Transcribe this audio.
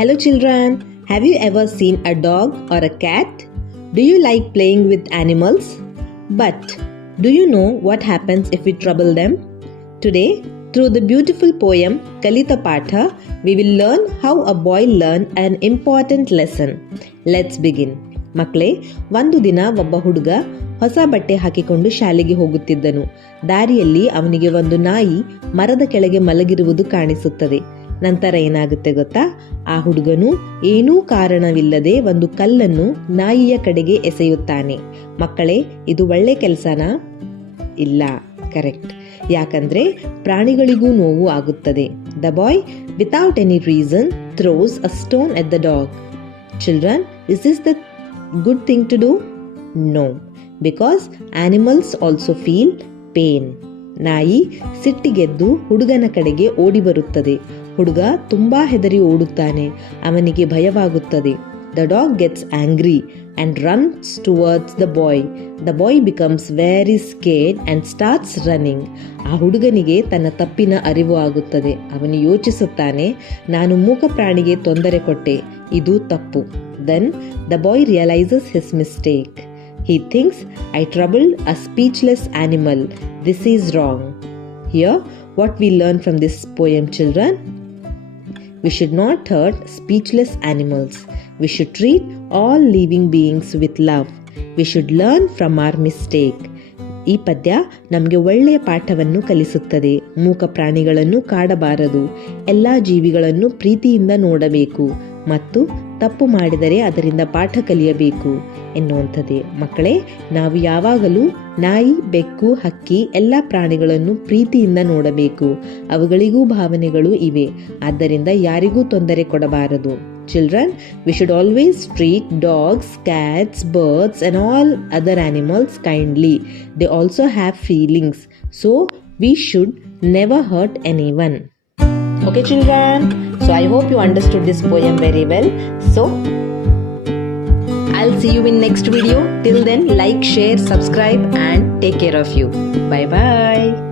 Hello children, have you ever seen a dog or a cat? Do you like playing with animals? But do you know what happens if we trouble them? Today, through the beautiful poem Kalita Patha, we will learn how a boy learned an important lesson. Let's begin. ಮಕ್ಕಳೇ, ಒಂದು ದಿನ ಒಬ್ಬ ಹುಡುಗ ಹೊಸ ಬಟ್ಟೆ ಹಾಕಿಕೊಂಡು ಶಾಲೆಗೆ ಹೋಗುತ್ತಿದ್ದನು. ದಾರಿಯಲ್ಲಿ ಅವನಿಗೆ ಒಂದು ನಾಯಿ ಮರದ ಕೆಳಗೆ ಮಲಗಿರುವುದು ಕಾಣಿಸುತ್ತದೆ. ನಂತರ ಏನಾಗುತ್ತೆ ಗೊತ್ತಾ? ಆ ಹುಡುಗನು ಏನೂ ಕಾರಣವಿಲ್ಲದೆ ಒಂದು ಕಲ್ಲನ್ನು ನಾಯಿಯ ಕಡೆಗೆ ಎಸೆಯುತ್ತಾನೆ. ಮಕ್ಕಳೇ, ಇದು ಒಳ್ಳೆ ಕೆಲಸನಾ? ಇಲ್ಲ, ಕರೆಕ್ಟ್. ಯಾಕಂದ್ರೆ ಪ್ರಾಣಿಗಳಿಗೂ ನೋವು ಆಗುತ್ತದೆ. The boy without any reason throws a stone at the dog. Children, is this the good thing to do? No, because animals also feel pain. ನಾಯಿ ಸಿಟ್ಟಿಗೆದ್ದು ಹುಡುಗನ ಕಡೆಗೆ ಓಡಿ ಬರುತ್ತದೆ. ಹುಡುಗ ತುಂಬಾ ಹೆದರಿ ಓಡುತ್ತಾನೆ. ಅವನಿಗೆ ಭಯವಾಗುತ್ತದೆ. The dog gets angry and runs towards the boy. The boy becomes very scared and starts running. ಆ ಹುಡುಗನಿಗೆ ತನ್ನ ತಪ್ಪಿನ ಅರಿವು ಆಗುತ್ತದೆ. ಅವನು ಯೋಚಿಸುತ್ತಾನೆ, ನಾನು ಮೂಕ ಪ್ರಾಣಿಗೆ ತೊಂದರೆ ಕೊಟ್ಟೆ, ಇದು ತಪ್ಪು. Then the boy realizes his mistake. He thinks, I troubled a speechless animal. This is wrong. Here, what we learn from this poem, children? We should not hurt speechless animals. We should treat all living beings with love. We should learn from our mistake. ಈ ಪದ್ಯ ನಮಗೆ ಒಳ್ಳೆಯ ಪಾಠವನ್ನು ಕಲಿಸುತ್ತದೆ. ಮೂಕ ಪ್ರಾಣಿಗಳನ್ನು ಕಾಡಬಾರದು. ಎಲ್ಲ ಜೀವಿಗಳನ್ನು ಪ್ರೀತಿಯಿಂದ ನೋಡಬೇಕು ಮತ್ತು ತಪ್ಪು ಮಾಡಿದರೆ ಅದರಿಂದ ಪಾಠ ಕಲಿಯಬೇಕು ಎನ್ನುವಂಥದ್ದೇ. ಮಕ್ಕಳೇ, ನಾವು ಯಾವಾಗಲೂ ನಾಯಿ, ಬೆಕ್ಕು, ಹಕ್ಕಿ ಎಲ್ಲ ಪ್ರಾಣಿಗಳನ್ನು ಪ್ರೀತಿಯಿಂದ ನೋಡಬೇಕು. ಅವುಗಳಿಗೂ ಭಾವನೆಗಳು ಇವೆ. ಆದ್ದರಿಂದ ಯಾರಿಗೂ ತೊಂದರೆ ಕೊಡಬಾರದು. Children, we should always treat dogs, cats, birds and all other animals kindly. They also have feelings. So, we should never hurt anyone. Okay children, so I hope you understood this poem very well. So, I'll see you in next video. Till then, like, share, subscribe and take care of you. Bye bye.